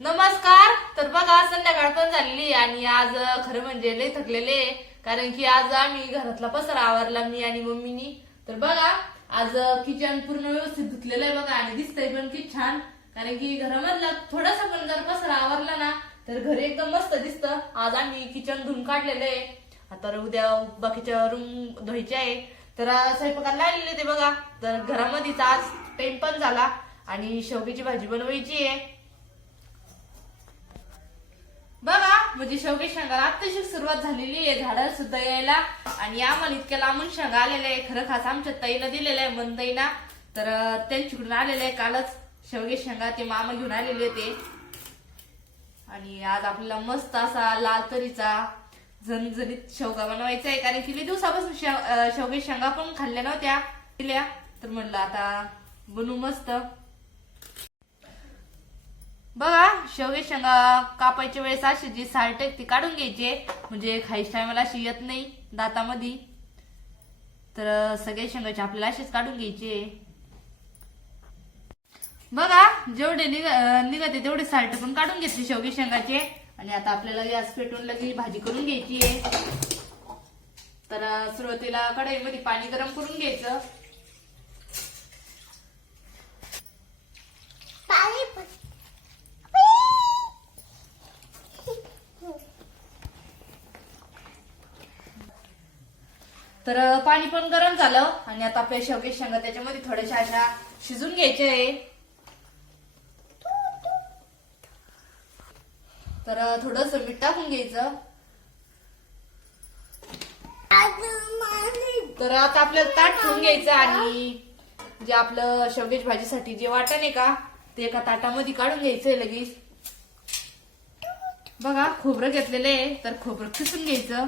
नमस्कार. तर बघा संध्याकाळ पण झालेली आणि आज खरं म्हणजे लय थकलेले कारण की आज आम्ही घरातला पसरा आवरला मी आणि मम्मीनी. तर बघा आज किचन पूर्ण व्यवस्थित धुतलेलं आहे बघा आणि दिसतंय पण की छान. कारण की घरामधला थोडासा पण जर पसरा आवरला ना तर घर एकदम मस्त दिसतं. आज आम्ही किचन धुवून काढलेलं आहे. आता उद्या बाकीच्या रूम धुवायचे आहे. तर आज स्वयंपाकाला लागलेले ते बघा. तर घरामध्येच आज टाइम पण झाला आणि शेवगीची भाजी बनवायची आहे. बघा म्हणजे शेवटी शेंगाला अतिशय सुरुवात झालेली आहे. झाडाला सुद्धा यायला आणि आम्हाला इतक्या लांबून शेंगा आलेल्या आहे खरं खास आमच्या ताईला दिलेलं आहे मंदईना तर त्यांच्याकडून आलेलं आहे कालच. शेवगे शेंगा ते मामा घेऊन आलेले ते आणि आज आपल्याला मस्त असा लाल तरीचा झणझणीत शेवगा बनवायचा आहे. कारण की दिवसापासून शेवगे शेंगा पण खाल्ल्या नव्हत्या. दिल्या तर म्हणलं आता बनू मस्त. बघा शेवगे शेंगा कापायच्या वेळेस अशी जी साल्ट आहे ती काढून घ्यायची. म्हणजे खायच्या टायमाला अशी येत नाही दातामध्ये. तर सगळे शेंगाचे आपल्याला अशीच काढून घ्यायचे. बघा जेवढे निघ निघते तेवढे साल्ट पण काढून घेतली शेवगे शेंगाचे. आणि आता आपल्याला गॅस पेटवून लगेच भाजी करून घ्यायची आहे. तर सुरुवातीला कढईमध्ये पाणी गरम करून घ्यायचं. तर पाणी पण गरम झालं आणि आता आपल्या शेवगे शेंगा त्याच्यामध्ये थोड्याशा अशा शिजून घ्यायच्या आहे. तर थोडस मीठ टाकून घ्यायचं. तर आता आपल्याला ताट ठेवून घ्यायचं आणि जे आपलं शेवगेच भाजीसाठी जे वाटण आहे का ते एका ताटामध्ये काढून घ्यायचंय लगेच. बघा खोबरं घेतलेलं आहे तर खोबरं खिसून घ्यायचं.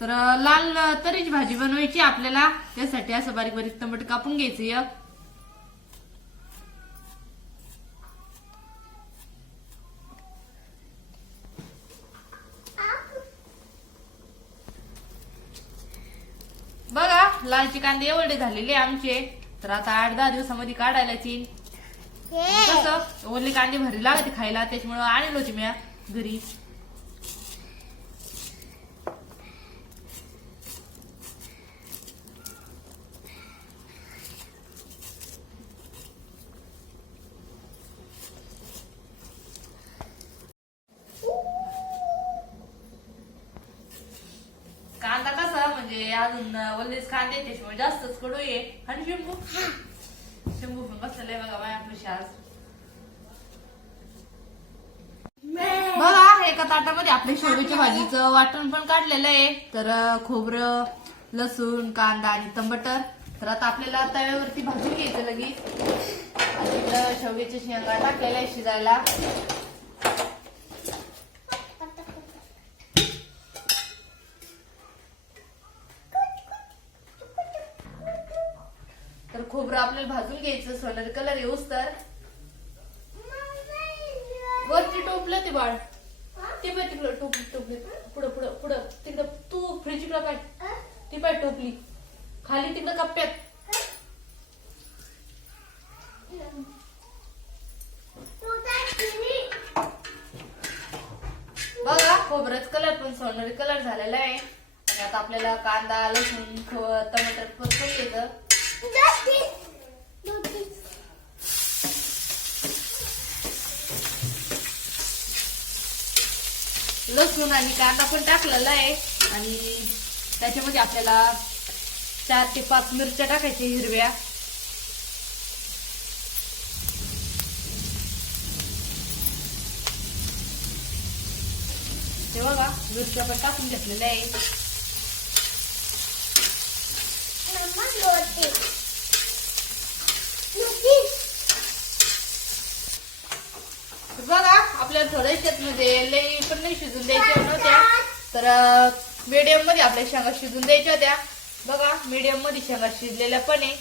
तर लाल तरीची भाजी बनवायची आपल्याला. त्यासाठी असं बारीक बारीक टमाटे कापून घ्यायचं एक बघा लालचे कांदे एवढे झालेले आमचे. तर आता आठ दहा दिवसामध्ये काढायला येईल कसं? ओले कांदे भरी लागते खायला त्याच्यामुळे आणलो होते मी घरी कांदा कसा म्हणजे अजून वल्लेच कांदे त्याच्यामुळे जास्तच कडू आहे. आणि शंभू. शंभू पण बसलेलं आहे बघा आज. बघा एका ताटामध्ये आपल्या शेवग्याच्या भाजीचं वाटण पण काढलेलं आहे. तर खोबरं लसूण कांदा आणि टमाटर तर आता आपल्याला तव्यावरती भाजून घ्यायचं लगेच. शेवग्याच्या शेंगा टाकलेल्या आहे शिजायला तर खोबरं आपल्याला भाजून घ्यायचं सोनेरी कलर येऊस तर. वरती टोपलं ते बाळ. ते पाय तिकडं टोपली टोपली. पुढं पुढं पुढं. तिकडं तू फ्रीजकडं पाय. ती पाय टोपली. खाली तिकडं कप्प्यात बघा खोबरंच कलर पण सोनेरी कलर झालेला आहे. आणि आता आपल्याला कांदा लसूण टमाटर परतून घ्यायचं लसूण आणि कांदा पण टाकलेला आहे. आणि त्याच्यामध्ये आपल्याला चार ते पाच मिरच्या टाकायच्या हिरव्या. हे बघा मिरच्या पण टाकून घेतलेल्या आहे तर बघा आपल्याला थोड्याशात म्हणजे लई पण नाही शिजून द्यायच्या नव्हत्या. तर मीडियममध्ये आपल्या शेंगा शिजून द्यायच्या होत्या. बघा मीडियममध्ये शेंगा शिजलेल्या पण आहे.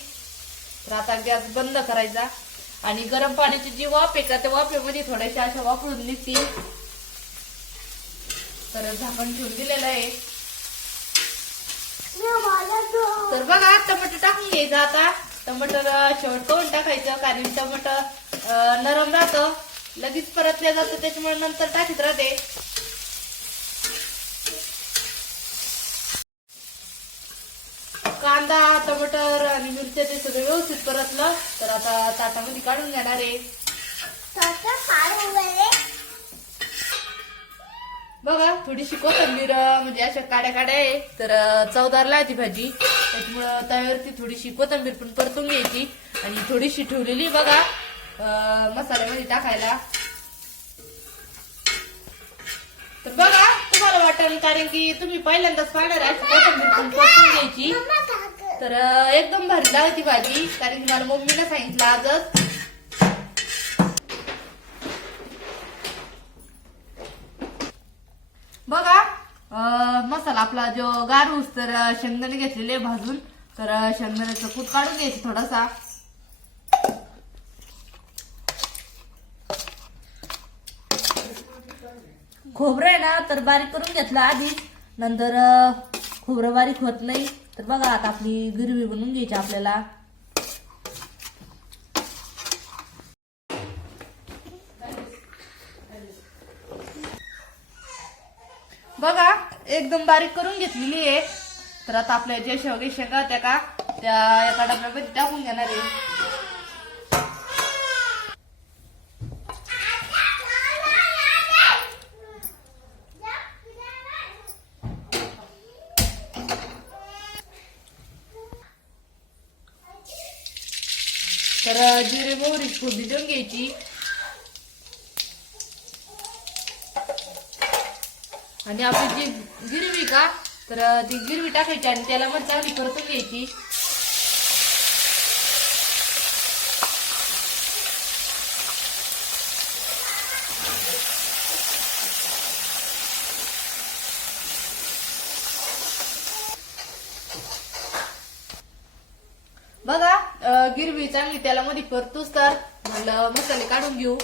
तर आता गॅस बंद करायचा. आणि गरम पाण्याची जी वाफ आहे का त्या वाफेमध्ये थोड्याशा अशा वापरून निघतील तर झाकण ठेवून दिलेलं आहे. तर बघा टमाटर टाकून घ्यायचं आता. टमाटर शेवट करून टाकायचं. कारण टमाटर नरम राहतं. लगेच परतल्या जातं त्याच्यामुळे नंतर टाकीत राहते. कांदा टमाटर आणि मिरच्या ते सगळं व्यवस्थित परतलं तर आता ताटामध्ये काढून घेणार आहे. बघा थोडीशी कोथिंबीर म्हणजे अशा काड्या काड्या आहे. तर अं, चवदार लागते भाजी. त्याच्यामुळं तव्यावरती थोडीशी कोथिंबीर पण परतून घ्यायची. आणि थोडीशी ठेवलेली बघा. मसाल्यामध्ये टाकायला. तर बघा तुम्हाला वाटेल कारण की तुम्ही पहिल्यांदाच पाहणार घ्यायची. तर एकदम भारी होती भाजी कारण की मला मम्मीने सांगितलं आजच. बघा अं, मसाला आपला जो गारूस तर शेंगदाणे घेतलेले भाजून. तर अं, शेंगदाण्याचं कूट काढून घ्यायचं थोडासा. खोबरं आहे ना तर बारीक करून घेतलं आधीच नंतर खोबरं बारीक होत नाही. तर बघा आता आपली गिरवी बनवून घ्यायची आपल्याला. बघा एकदम बारीक करून घेतलेली आहे. तर आता आपल्या जे शेवगे शेंगा त्या का त्या एका डब्यामध्ये टाकून घेणार आहे. जिरे मोहरी घ्यायची. आणि आपली जी गिरवी का तर ती गिरवी टाकायची आणि त्याला मग चांगली परतून घ्यायची बघा अं, गिरवी चांगली त्याला मध्ये परतूस तर. म्हणलं मसाले काढून घेऊ.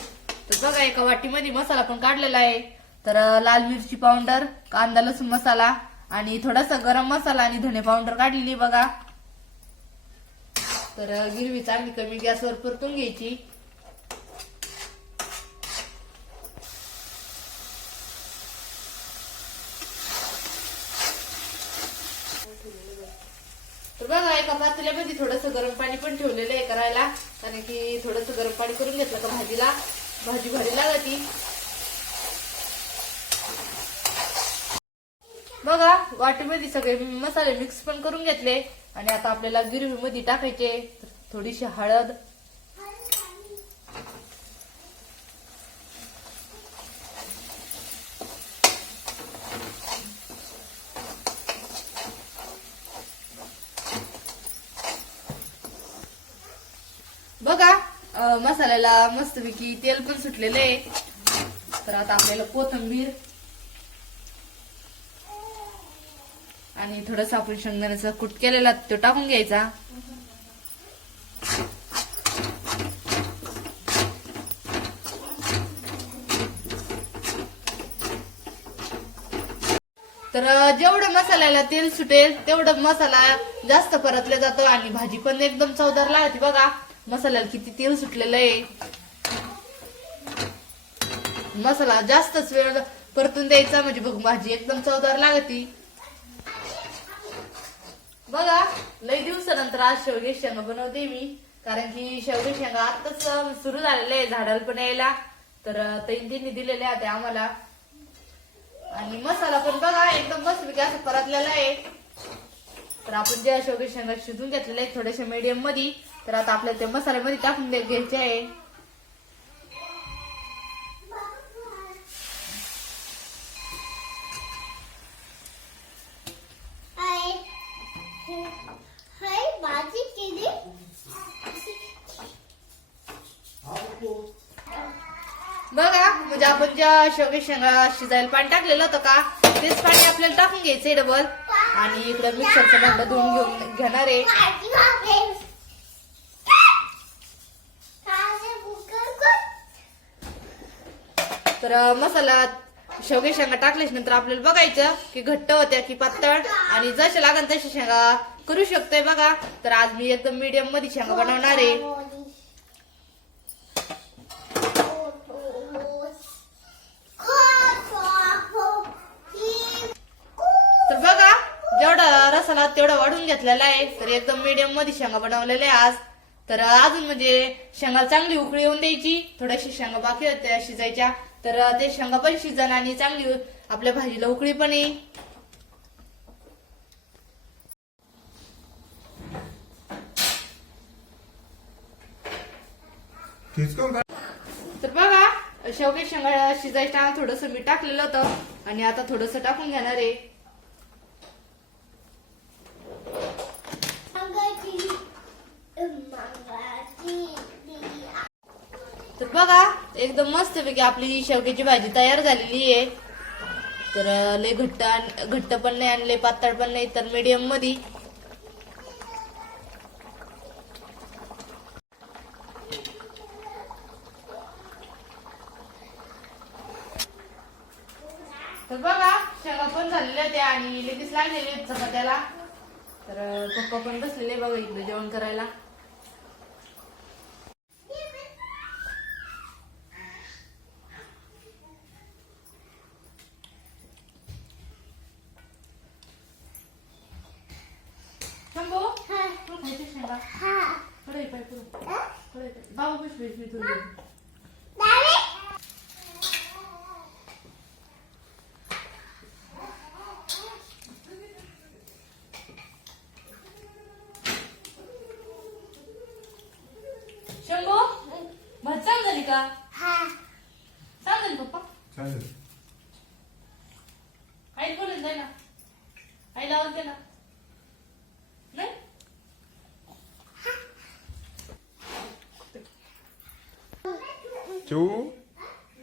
तर बघा एका वाटीमध्ये मसाला पण काढलेला आहे. तर लाल मिरची पावडर कांदा लसूण मसाला आणि थोडासा गरम मसाला आणि धने पावडर काढलेली बघा. तर गिरवी चांगली कमी गॅसवर परतून घ्यायची. तर बघा एका पातेल्यामध्ये थोडस गरम पाणी पण ठेवलेलं आहे करायला. कारण की थोडस गरम पाणी करून घेतलं का भाजीला? भाजी भारी लागती. बघा वाटीमध्ये सगळे मसाले मिक्स पण करून घेतले. आणि आता आपल्याला गिरवी मध्ये टाकायचे. थोडीशी हळद बघा मसाल्याला मस्तपैकी तेल पण सुटलेलं आहे. तर आता आपल्याला कोथंबीर आणि थोडस आपण शेंगदाण्याचा कुट केलेला तो टाकून घ्यायचा. तर जेवढं मसाल्याला तेल सुटेल तेवढं मसाला जास्त परतला जातो आणि भाजी पण एकदम चवदार लागते बघा. मसाल्याला किती तेल सुटलेलं आहे मसाला जास्तच वेळ परतून द्यायचा म्हणजे बघ भाजी एकदम चवदार लागती. बघा लई दिवसानंतर आज शेवगे शेंगा बनवते मी. कारण की शेवगे शेंगा आताच सुरू झालेले आहे झाडाला पण यायला. तर तैन त्यांनी दिलेल्या आम्हाला. आणि मसाला पण बघा एकदम मस्त असं परतलेला आहे. तर आपण ज्या शेवगे शेंगा शिजून घेतलेले आहेत थोड्याशा मीडियममध्ये तर आता आपल्याला ते मसाल्यामध्ये टाकून घ्यायचे आहे. बघा म्हणजे आपण ज्या शेवगे शेंगा शिजायला पाणी टाकलेलं होतं का तेच पाणी आपल्याला टाकून घ्यायचंय डबल आणि इकडं मिक्सरचं भांडं धुवून घेऊन घेणार आहे. तर मसाला शेवगे शेंगा टाकल्याच्या नंतर आपल्याला बघायचं की घट्ट होत्या की पातळ. आणि जसे लागेल तसे शेंगा करू शकतोय बघा. तर आज मी एकदम मीडियममध्ये शेंगा बनवणार आहे. रसाला तेवढा वाढून घेतलेला आहे तर एकदम मीडियममध्ये शेंगा बनवलेल्या आहे आज. तर अजून म्हणजे शेंगा चांगली उकळी येऊन द्यायची. थोड्याशा शेंगा बाकी होत्या शिजायच्या. तर ते शेंगा पण शिजन आणि चांगली आपल्या भाजीला उकळी पण येईल. तर बघा शेवगे शेंगा शिजायच्या थोडस मीठ टाकलेलं होतं. आणि आता थोडस टाकून घेणार आहे. तर बघा एकदम मस्त पैकी आपली शेवग्याची भाजी तयार झालेली आहे. तर लय घट्ट घट्ट पण नाही आणि लय पातळ पण नाही तर मीडियममध्ये तर बघा शेंगा पण झालेल्या होत्या आणि लगेच लागलेले आहेत चपात्याला. तर पप्पा पण बसलेले बघा इकडे जेवण करायला शंभू तू खायचे शेंगा कडे पाय पुढं कडे पाय बाबा बस बस मी तुला शंभू भात सांग झाली का? सांग झाली पप्पा. चालेल. आई बोलून जाय ना. आईला आवाज दे ना नाही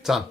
चाल.